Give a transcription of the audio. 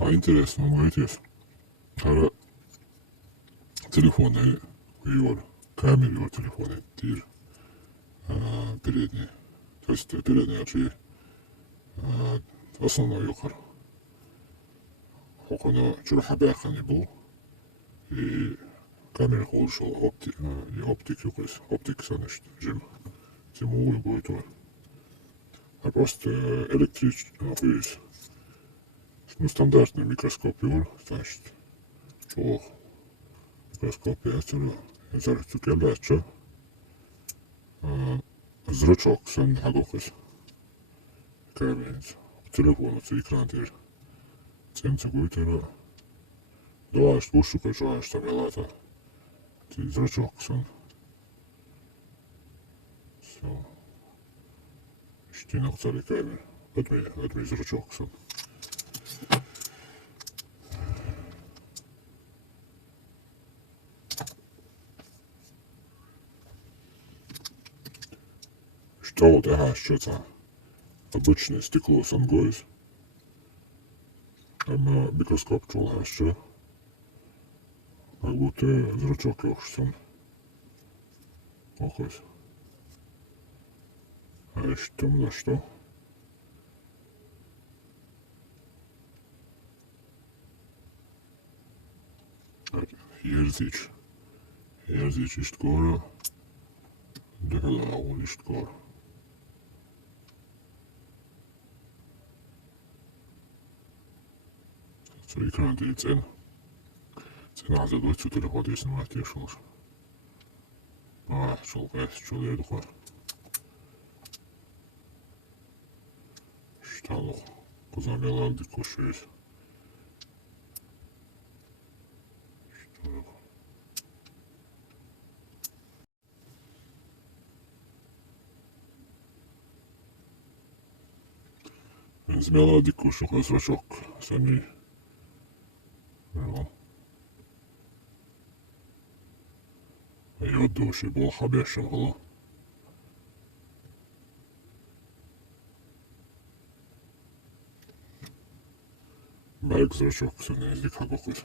интересно, мойтесь. Хара телефоны его, камеры его телефоны, тир, передний. То есть передний очи, основной юхар. Хоконо чурхабяха не был. И камера холшил оптик юхарис. Оптик санышт, жим. Тему будет то. А просто электричный хуйс. Ну, стандартный микроскоп его, значит, чего микроскоп я зараз цукерляс, что? Зрачок сон хагохис. Каменец. Телефон, это экран теперь. Ценцы гуйтера. Два штука, что там ялата. Ты зрачок сон. Все. Штинок царь камер. Отмей зрачок сон. Что вот, ага, что-то обычное стекло сангоис. Там микроскоп чул, что? Как будто зрачок ёхшсон. Охось. А еще там за что? Ерзич. Ерзич исткора. Дегала исткора. Så ekrana değil sen. Sen hazır doyut şu telefonu diyorsun var diye şolur. Çok eski çok yerduk var. Ştalık. Kuzamyalar koşuyoruz. Ştalık. Zmyalar dik koşuyoruz ve çok. Seni Йодуші був хабешим голо. Берег зрачок, все не здік хагохусь.